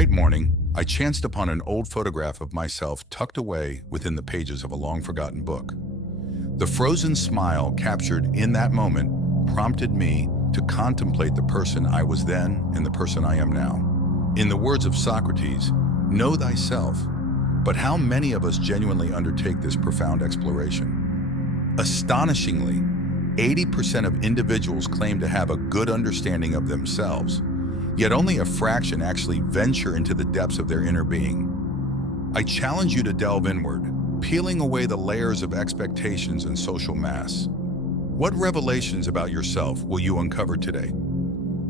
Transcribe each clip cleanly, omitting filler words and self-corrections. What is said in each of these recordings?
bright morning, I chanced upon an old photograph of myself tucked away within the pages of a long-forgotten book. The frozen smile captured in that moment prompted me to contemplate the person I was then and the person I am now. In the words of Socrates, know thyself. But how many of us genuinely undertake this profound exploration? Astonishingly, 80% of individuals claim to have a good understanding of themselves, yet only a fraction actually venture into the depths of their inner being. I challenge you to delve inward, peeling away the layers of expectations and social mass. What revelations about yourself will you uncover today?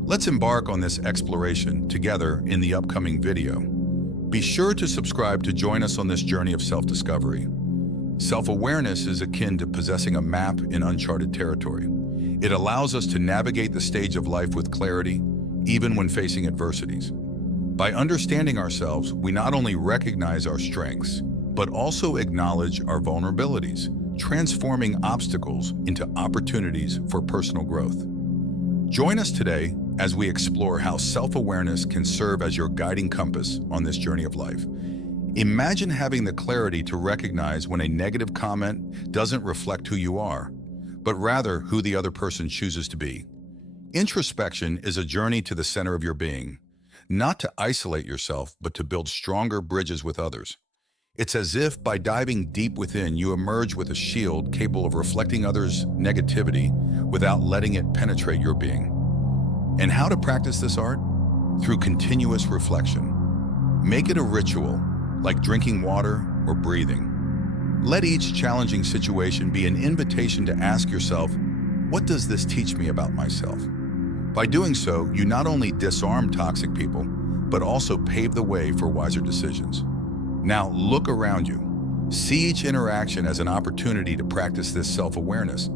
Let's embark on this exploration together in the upcoming video. Be sure to subscribe to join us on this journey of self-discovery. Self-awareness is akin to possessing a map in uncharted territory. It allows us to navigate the stage of life with clarity, even when facing adversities. By understanding ourselves, we not only recognize our strengths, but also acknowledge our vulnerabilities, transforming obstacles into opportunities for personal growth. Join us today as we explore how self-awareness can serve as your guiding compass on this journey of life. Imagine having the clarity to recognize when a negative comment doesn't reflect who you are, but rather who the other person chooses to be. Introspection is a journey to the center of your being, not to isolate yourself, but to build stronger bridges with others. It's as if by diving deep within, you emerge with a shield capable of reflecting others' negativity without letting it penetrate your being. And how to practice this art? Through continuous reflection. Make it a ritual, like drinking water or breathing. Let each challenging situation be an invitation to ask yourself, what does this teach me about myself? By doing so, you not only disarm toxic people, but also pave the way for wiser decisions. Now look around you. See each interaction as an opportunity to practice this self-awareness.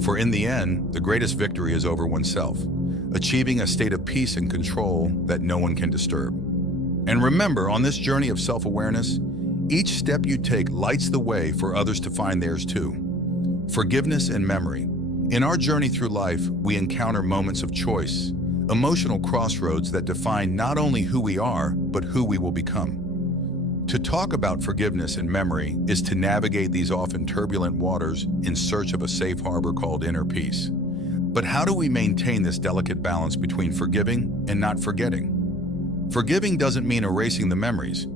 For in the end, the greatest victory is over oneself, achieving a state of peace and control that no one can disturb. And remember, on this journey of self-awareness, each step you take lights the way for others to find theirs too. Forgiveness and memory. In our journey through life, we encounter moments of choice, emotional crossroads that define not only who we are, but who we will become. To talk about forgiveness and memory is to navigate these often turbulent waters in search of a safe harbor called inner peace. But how do we maintain this delicate balance between forgiving and not forgetting? Forgiving doesn't mean erasing the memories.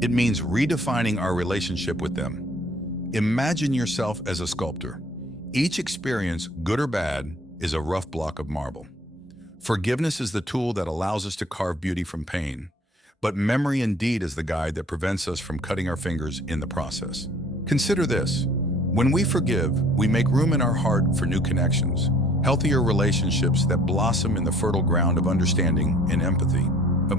It means redefining our relationship with them. Imagine yourself as a sculptor. Each experience, good or bad, is a rough block of marble. Forgiveness is the tool that allows us to carve beauty from pain. But memory indeed is the guide that prevents us from cutting our fingers in the process. Consider this. When we forgive, we make room in our heart for new connections, healthier relationships that blossom in the fertile ground of understanding and empathy.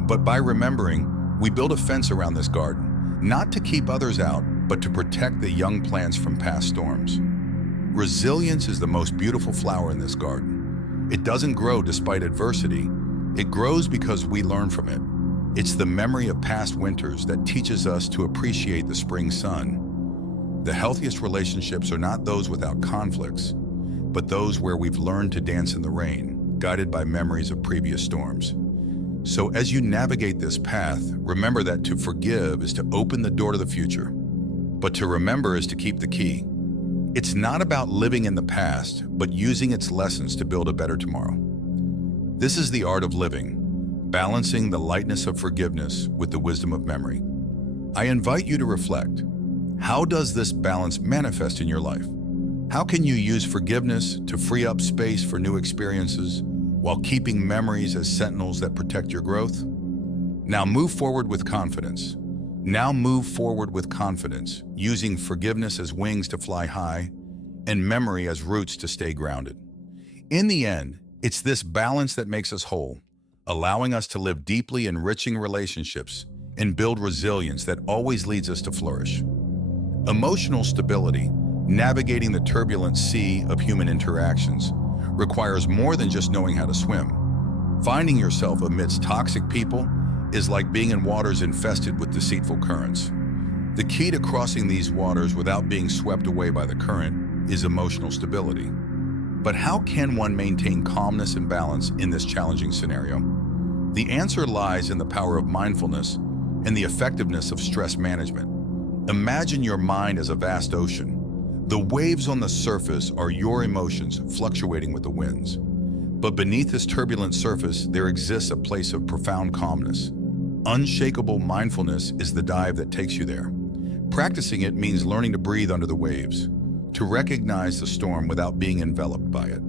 But by remembering, we build a fence around this garden, not to keep others out, but to protect the young plants from past storms. Resilience is the most beautiful flower in this garden. It doesn't grow despite adversity. It grows because we learn from it. It's the memory of past winters that teaches us to appreciate the spring sun. The healthiest relationships are not those without conflicts, but those where we've learned to dance in the rain, guided by memories of previous storms. So as you navigate this path, remember that to forgive is to open the door to the future, but to remember is to keep the key. It's not about living in the past, but using its lessons to build a better tomorrow. This is the art of living, balancing the lightness of forgiveness with the wisdom of memory. I invite you to reflect. How does this balance manifest in your life? How can you use forgiveness to free up space for new experiences while keeping memories as sentinels that protect your growth? Now move forward with confidence. Using forgiveness as wings to fly high and memory as roots to stay grounded. In the end, it's this balance that makes us whole, allowing us to live deeply enriching relationships and build resilience that always leads us to flourish. Emotional stability, navigating the turbulent sea of human interactions, requires more than just knowing how to swim. Finding yourself amidst toxic people is like being in waters infested with deceitful currents. The key to crossing these waters without being swept away by the current is emotional stability. But how can one maintain calmness and balance in this challenging scenario? The answer lies in the power of mindfulness and the effectiveness of stress management. Imagine your mind as a vast ocean. The waves on the surface are your emotions fluctuating with the winds. But beneath this turbulent surface, there exists a place of profound calmness. Unshakable mindfulness is the dive that takes you there. Practicing it means learning to breathe under the waves, to recognize the storm without being enveloped by it.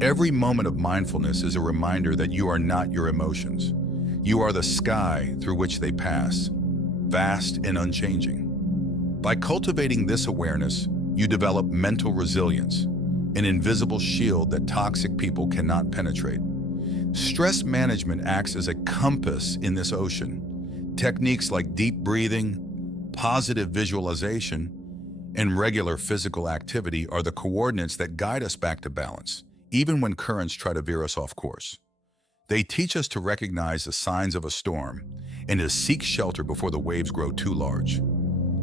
Every moment of mindfulness is a reminder that you are not your emotions. You are the sky through which they pass, vast and unchanging. By cultivating this awareness, you develop mental resilience, an invisible shield that toxic people cannot penetrate. Stress management acts as a compass in this ocean. Techniques like deep breathing, positive visualization, and regular physical activity are the coordinates that guide us back to balance, even when currents try to veer us off course. They teach us to recognize the signs of a storm and to seek shelter before the waves grow too large.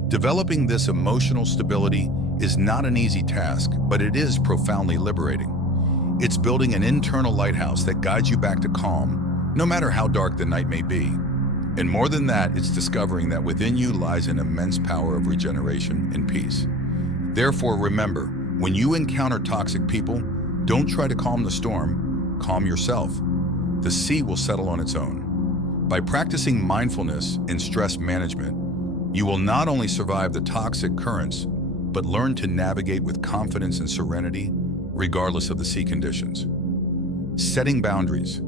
Developing this emotional stability is not an easy task, but it is profoundly liberating. It's building an internal lighthouse that guides you back to calm, no matter how dark the night may be. And more than that, it's discovering that within you lies an immense power of regeneration and peace. Therefore, remember, when you encounter toxic people, don't try to calm the storm, calm yourself. The sea will settle on its own. By practicing mindfulness and stress management, you will not only survive the toxic currents, but learn to navigate with confidence and serenity, regardless of the sea conditions. Setting boundaries.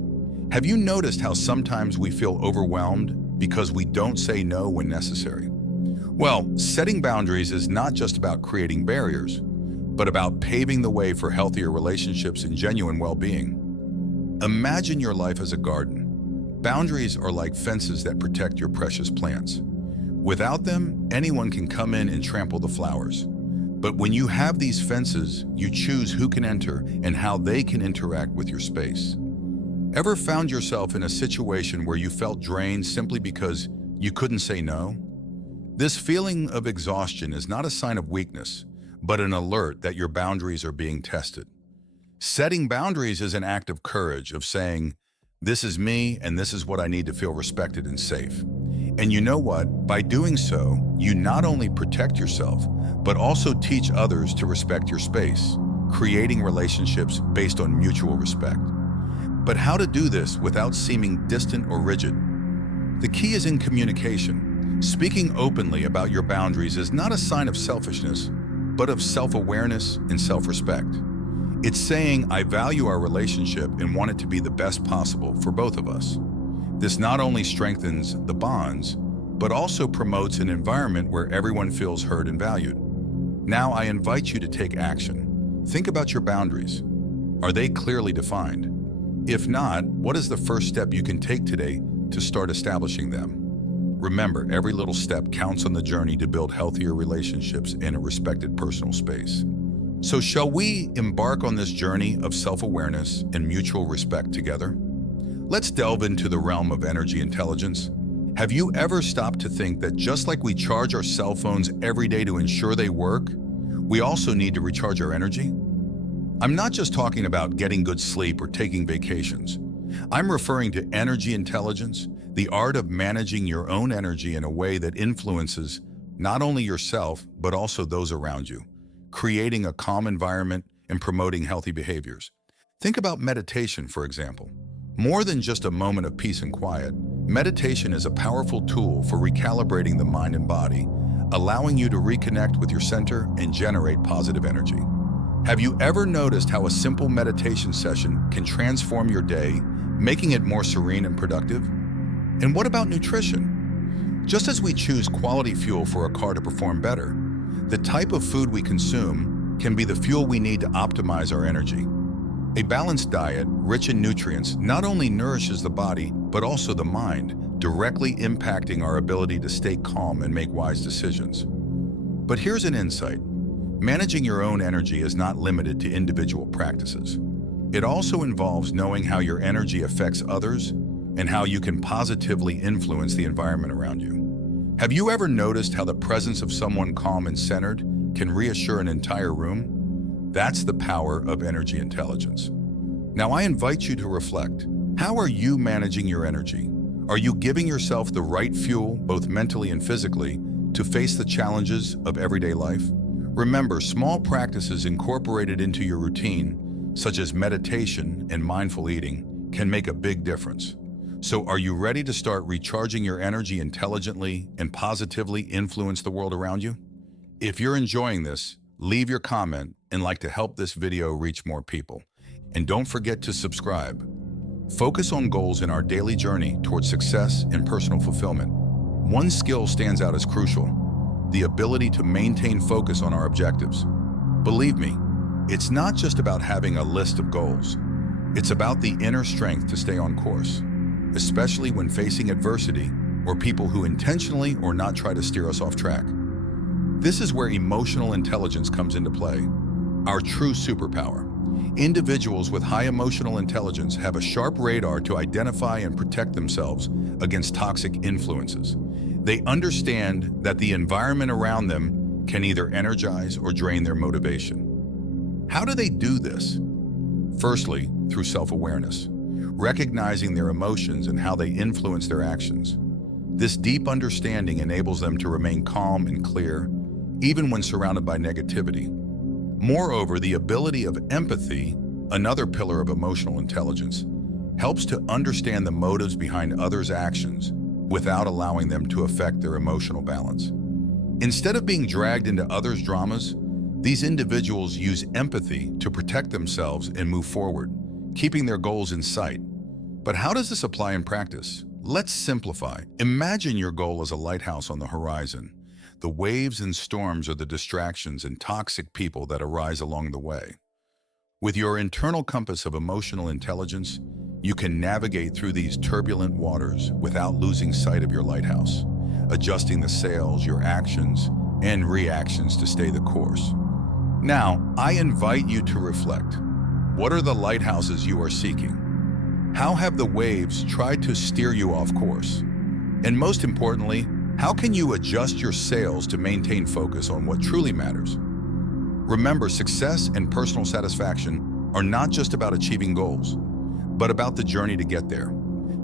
Have you noticed how sometimes we feel overwhelmed because we don't say no when necessary? Well, setting boundaries is not just about creating barriers, but about paving the way for healthier relationships and genuine well-being. Imagine your life as a garden. Boundaries are like fences that protect your precious plants. Without them, anyone can come in and trample the flowers. But when you have these fences, you choose who can enter and how they can interact with your space. Ever found yourself in a situation where you felt drained simply because you couldn't say no? This feeling of exhaustion is not a sign of weakness, but an alert that your boundaries are being tested. Setting boundaries is an act of courage, of saying, this is me and this is what I need to feel respected and safe. And you know what? By doing so, you not only protect yourself, but also teach others to respect your space, creating relationships based on mutual respect. But how to do this without seeming distant or rigid? The key is in communication. Speaking openly about your boundaries is not a sign of selfishness, but of self-awareness and self-respect. It's saying, I value our relationship and want it to be the best possible for both of us. This not only strengthens the bonds, but also promotes an environment where everyone feels heard and valued. Now I invite you to take action. Think about your boundaries. Are they clearly defined? If not, what is the first step you can take today to start establishing them? Remember, every little step counts on the journey to build healthier relationships in a respected personal space. So shall we embark on this journey of self-awareness and mutual respect together? Let's delve into the realm of energy intelligence. Have you ever stopped to think that just like we charge our cell phones every day to ensure they work, we also need to recharge our energy? I'm not just talking about getting good sleep or taking vacations. I'm referring to energy intelligence, the art of managing your own energy in a way that influences not only yourself, but also those around you, creating a calm environment and promoting healthy behaviors. Think about meditation, for example. More than just a moment of peace and quiet, meditation is a powerful tool for recalibrating the mind and body, allowing you to reconnect with your center and generate positive energy. Have you ever noticed how a simple meditation session can transform your day, making it more serene and productive? And what about nutrition? Just as we choose quality fuel for a car to perform better, the type of food we consume can be the fuel we need to optimize our energy. A balanced diet, rich in nutrients, not only nourishes the body, but also the mind, directly impacting our ability to stay calm and make wise decisions. But here's an insight. Managing your own energy is not limited to individual practices. It also involves knowing how your energy affects others and how you can positively influence the environment around you. Have you ever noticed how the presence of someone calm and centered can reassure an entire room? That's the power of energy intelligence. Now I invite you to reflect. How are you managing your energy? Are you giving yourself the right fuel, both mentally and physically, to face the challenges of everyday life? Remember, small practices incorporated into your routine, such as meditation and mindful eating, can make a big difference. So are you ready to start recharging your energy intelligently and positively influence the world around you? If you're enjoying this, leave your comment and like to help this video reach more people. And don't forget to subscribe. Focus on goals in our daily journey towards success and personal fulfillment. One skill stands out as crucial: the ability to maintain focus on our objectives. Believe me, it's not just about having a list of goals. It's about the inner strength to stay on course, especially when facing adversity or people who intentionally or not try to steer us off track. This is where emotional intelligence comes into play, our true superpower. Individuals with high emotional intelligence have a sharp radar to identify and protect themselves against toxic influences. They understand that the environment around them can either energize or drain their motivation. How do they do this? Firstly, through self-awareness, recognizing their emotions and how they influence their actions. This deep understanding enables them to remain calm and clear, even when surrounded by negativity. Moreover, the ability of empathy, another pillar of emotional intelligence, helps to understand the motives behind others' actions without allowing them to affect their emotional balance. Instead of being dragged into others' dramas, these individuals use empathy to protect themselves and move forward, keeping their goals in sight. But how does this apply in practice? Let's simplify. Imagine your goal as a lighthouse on the horizon. The waves and storms are the distractions and toxic people that arise along the way. With your internal compass of emotional intelligence, you can navigate through these turbulent waters without losing sight of your lighthouse, adjusting the sails, your actions, and reactions to stay the course. Now, I invite you to reflect. What are the lighthouses you are seeking? How have the waves tried to steer you off course? And most importantly, how can you adjust your sails to maintain focus on what truly matters? Remember, success and personal satisfaction are not just about achieving goals, but about the journey to get there,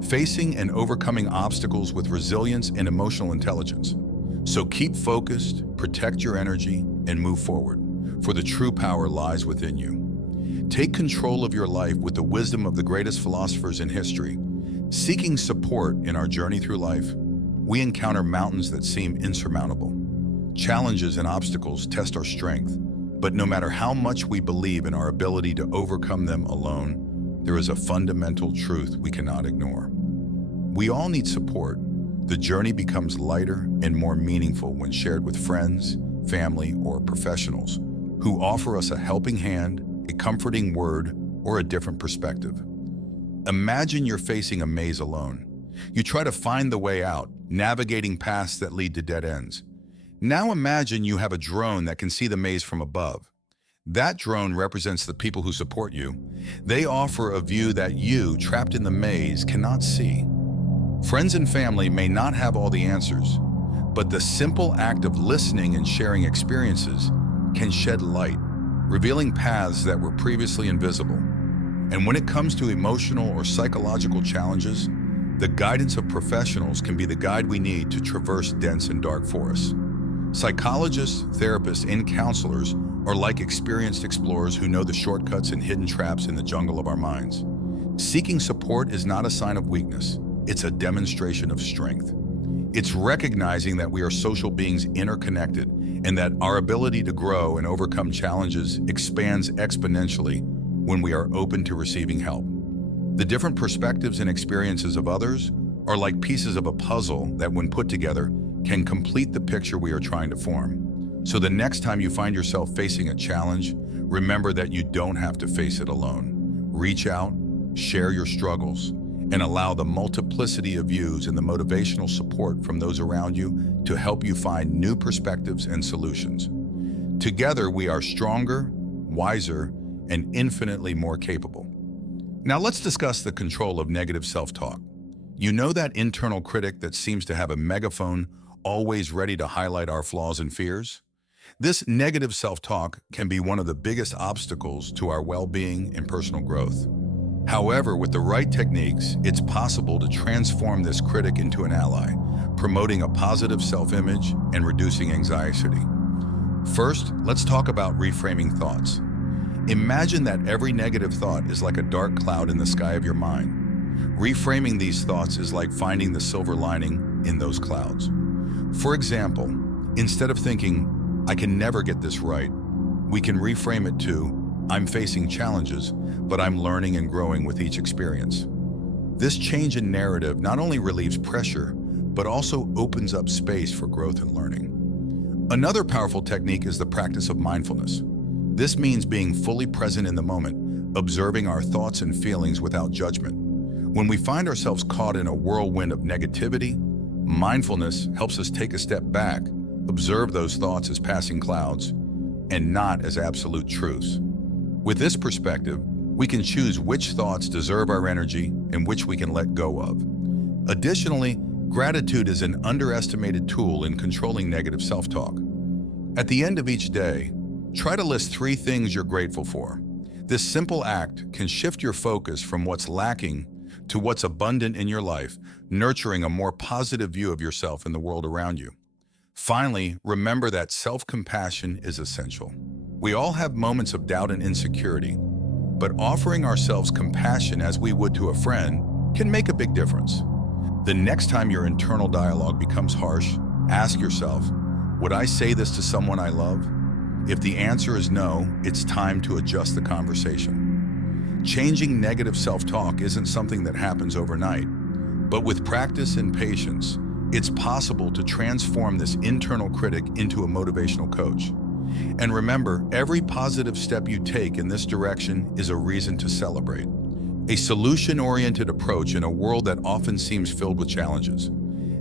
facing and overcoming obstacles with resilience and emotional intelligence. So keep focused, protect your energy, and move forward, for the true power lies within you. Take control of your life with the wisdom of the greatest philosophers in history. Seeking support in our journey through life, we encounter mountains that seem insurmountable. Challenges and obstacles test our strength, but no matter how much we believe in our ability to overcome them alone, there is a fundamental truth we cannot ignore. We all need support. The journey becomes lighter and more meaningful when shared with friends, family, or professionals who offer us a helping hand, a comforting word, or a different perspective. Imagine you're facing a maze alone. You try to find the way out, navigating paths that lead to dead ends. Now imagine you have a drone that can see the maze from above. That drone represents the people who support you. They offer a view that you, trapped in the maze, cannot see. Friends and family may not have all the answers, but the simple act of listening and sharing experiences can shed light, revealing paths that were previously invisible. And when it comes to emotional or psychological challenges, the guidance of professionals can be the guide we need to traverse dense and dark forests. Psychologists, therapists, and counselors are like experienced explorers who know the shortcuts and hidden traps in the jungle of our minds. Seeking support is not a sign of weakness, it's a demonstration of strength. It's recognizing that we are social beings interconnected and that our ability to grow and overcome challenges expands exponentially when we are open to receiving help. The different perspectives and experiences of others are like pieces of a puzzle that, when put together, can complete the picture we are trying to form. So the next time you find yourself facing a challenge, remember that you don't have to face it alone. Reach out, share your struggles, and allow the multiplicity of views and the motivational support from those around you to help you find new perspectives and solutions. Together, we are stronger, wiser, and infinitely more capable. Now let's discuss the control of negative self-talk. You know that internal critic that seems to have a megaphone always ready to highlight our flaws and fears? This negative self-talk can be one of the biggest obstacles to our well-being and personal growth. However, with the right techniques, it's possible to transform this critic into an ally, promoting a positive self-image and reducing anxiety. First, let's talk about reframing thoughts. Imagine that every negative thought is like a dark cloud in the sky of your mind. Reframing these thoughts is like finding the silver lining in those clouds. For example, instead of thinking, "I can never get this right," we can reframe it to, "I'm facing challenges, but I'm learning and growing with each experience." This change in narrative not only relieves pressure, but also opens up space for growth and learning. Another powerful technique is the practice of mindfulness. This means being fully present in the moment, observing our thoughts and feelings without judgment. When we find ourselves caught in a whirlwind of negativity, mindfulness helps us take a step back, observe those thoughts as passing clouds, and not as absolute truths. With this perspective, we can choose which thoughts deserve our energy and which we can let go of. Additionally, gratitude is an underestimated tool in controlling negative self-talk. At the end of each day, try to list 3 things you're grateful for. This simple act can shift your focus from what's lacking to what's abundant in your life, nurturing a more positive view of yourself and the world around you. Finally, remember that self-compassion is essential. We all have moments of doubt and insecurity, but offering ourselves compassion as we would to a friend can make a big difference. The next time your internal dialogue becomes harsh, ask yourself, "Would I say this to someone I love?" If the answer is no, it's time to adjust the conversation. Changing negative self-talk isn't something that happens overnight, but with practice and patience, it's possible to transform this internal critic into a motivational coach. And remember, every positive step you take in this direction is a reason to celebrate. A solution-oriented approach in a world that often seems filled with challenges.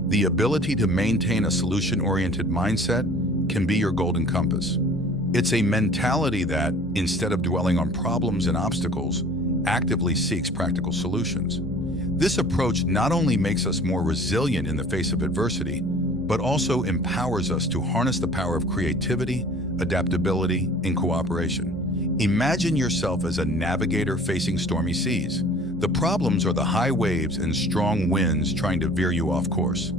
The ability to maintain a solution-oriented mindset can be your golden compass. It's a mentality that, instead of dwelling on problems and obstacles, actively seeks practical solutions. This approach not only makes us more resilient in the face of adversity, but also empowers us to harness the power of creativity, adaptability, and cooperation. Imagine yourself as a navigator facing stormy seas. The problems are the high waves and strong winds trying to veer you off course.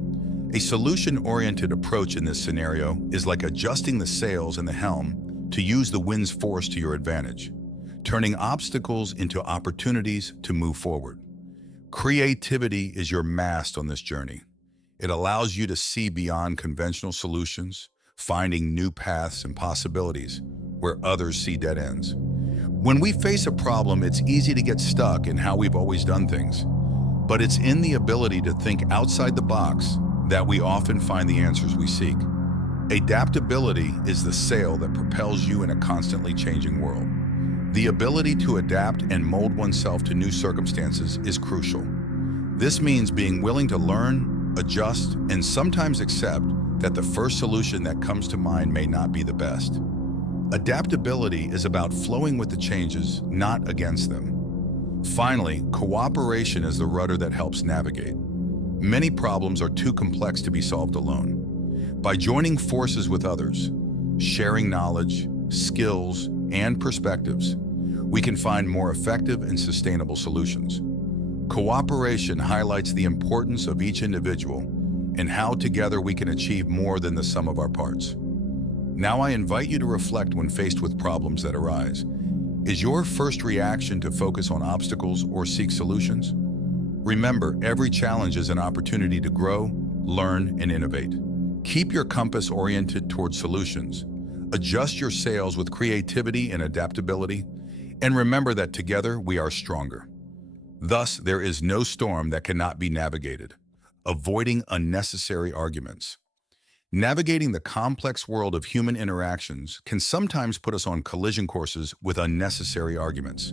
A solution-oriented approach in this scenario is like adjusting the sails and the helm to use the wind's force to your advantage, turning obstacles into opportunities to move forward. Creativity is your mast on this journey. It allows you to see beyond conventional solutions, finding new paths and possibilities where others see dead ends. When we face a problem, it's easy to get stuck in how we've always done things, but it's in the ability to think outside the box that we often find the answers we seek. Adaptability is the sail that propels you in a constantly changing world. The ability to adapt and mold oneself to new circumstances is crucial. This means being willing to learn, adjust, and sometimes accept that the first solution that comes to mind may not be the best. Adaptability is about flowing with the changes, not against them. Finally, cooperation is the rudder that helps navigate. Many problems are too complex to be solved alone. By joining forces with others, sharing knowledge, skills, and perspectives, we can find more effective and sustainable solutions. Cooperation highlights the importance of each individual and how together we can achieve more than the sum of our parts. Now I invite you to reflect when faced with problems that arise. Is your first reaction to focus on obstacles or seek solutions? Remember, every challenge is an opportunity to grow, learn, and innovate. Keep your compass oriented towards solutions. Adjust your sails with creativity and adaptability, and remember that together we are stronger. Thus, there is no storm that cannot be navigated. Avoiding unnecessary arguments. Navigating the complex world of human interactions can sometimes put us on collision courses with unnecessary arguments,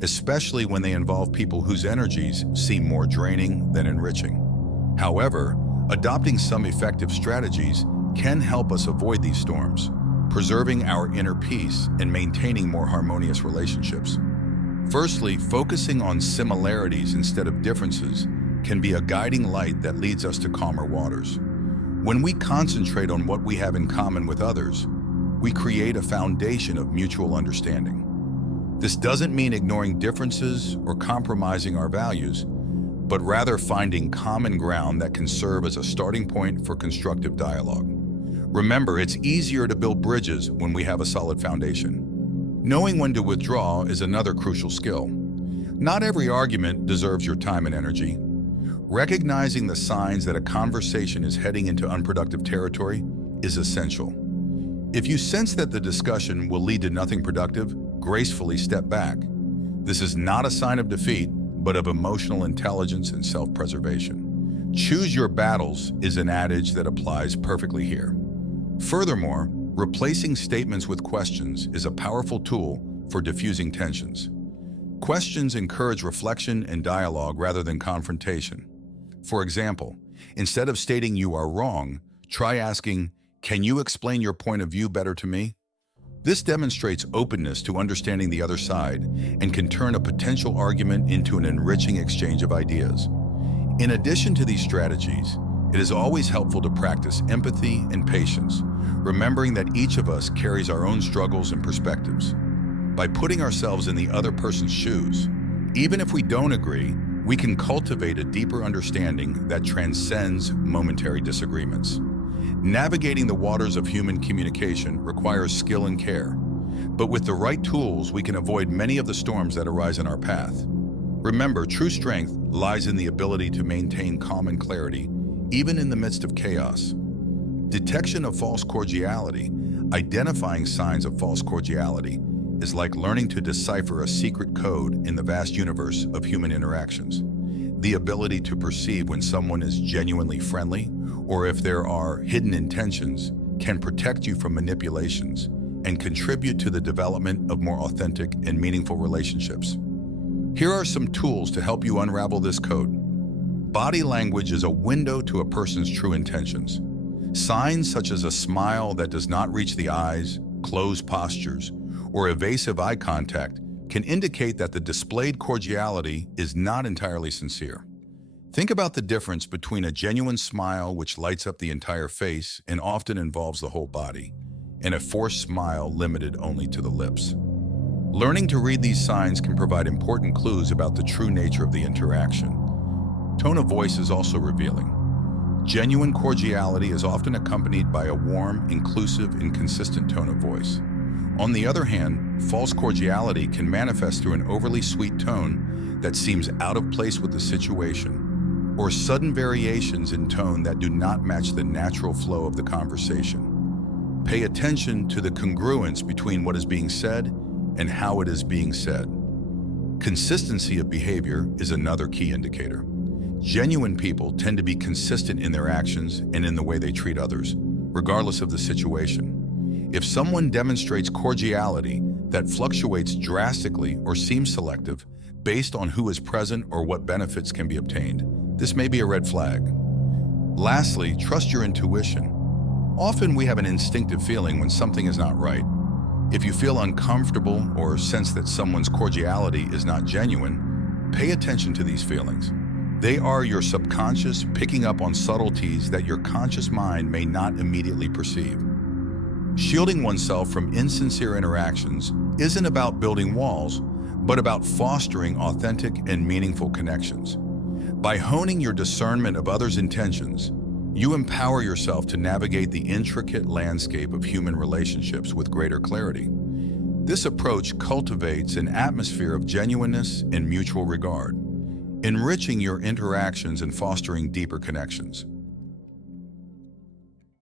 especially when they involve people whose energies seem more draining than enriching. However, adopting some effective strategies can help us avoid these storms, preserving our inner peace and maintaining more harmonious relationships. Firstly, focusing on similarities instead of differences can be a guiding light that leads us to calmer waters. When we concentrate on what we have in common with others, we create a foundation of mutual understanding. This doesn't mean ignoring differences or compromising our values, but rather finding common ground that can serve as a starting point for constructive dialogue. Remember, it's easier to build bridges when we have a solid foundation. Knowing when to withdraw is another crucial skill. Not every argument deserves your time and energy. Recognizing the signs that a conversation is heading into unproductive territory is essential. If you sense that the discussion will lead to nothing productive, gracefully step back. This is not a sign of defeat, but of emotional intelligence and self-preservation. Choose your battles is an adage that applies perfectly here. Furthermore, replacing statements with questions is a powerful tool for diffusing tensions. Questions encourage reflection and dialogue rather than confrontation. For example, instead of stating "you are wrong," try asking, "Can you explain your point of view better to me?" This demonstrates openness to understanding the other side and can turn a potential argument into an enriching exchange of ideas. In addition to these strategies, it is always helpful to practice empathy and patience, remembering that each of us carries our own struggles and perspectives. By putting ourselves in the other person's shoes, even if we don't agree, we can cultivate a deeper understanding that transcends momentary disagreements. Navigating the waters of human communication requires skill and care, but with the right tools, we can avoid many of the storms that arise in our path. Remember, true strength lies in the ability to maintain calm and clarity, even in the midst of chaos. Detection of false cordiality, identifying signs of false cordiality, is like learning to decipher a secret code in the vast universe of human interactions. The ability to perceive when someone is genuinely friendly or if there are hidden intentions can protect you from manipulations and contribute to the development of more authentic and meaningful relationships. Here are some tools to help you unravel this code. Body language is a window to a person's true intentions. Signs such as a smile that does not reach the eyes, closed postures, or evasive eye contact can indicate that the displayed cordiality is not entirely sincere. Think about the difference between a genuine smile, which lights up the entire face and often involves the whole body, and a forced smile limited only to the lips. Learning to read these signs can provide important clues about the true nature of the interaction. Tone of voice is also revealing. Genuine cordiality is often accompanied by a warm, inclusive, and consistent tone of voice. On the other hand, false cordiality can manifest through an overly sweet tone that seems out of place with the situation, or sudden variations in tone that do not match the natural flow of the conversation. Pay attention to the congruence between what is being said and how it is being said. Consistency of behavior is another key indicator. Genuine people tend to be consistent in their actions and in the way they treat others, regardless of the situation. If someone demonstrates cordiality that fluctuates drastically or seems selective based on who is present or what benefits can be obtained, this may be a red flag. Lastly, trust your intuition. Often we have an instinctive feeling when something is not right. If you feel uncomfortable or sense that someone's cordiality is not genuine, pay attention to these feelings. They are your subconscious picking up on subtleties that your conscious mind may not immediately perceive. Shielding oneself from insincere interactions isn't about building walls, but about fostering authentic and meaningful connections. By honing your discernment of others' intentions, you empower yourself to navigate the intricate landscape of human relationships with greater clarity. This approach cultivates an atmosphere of genuineness and mutual regard, enriching your interactions and fostering deeper connections.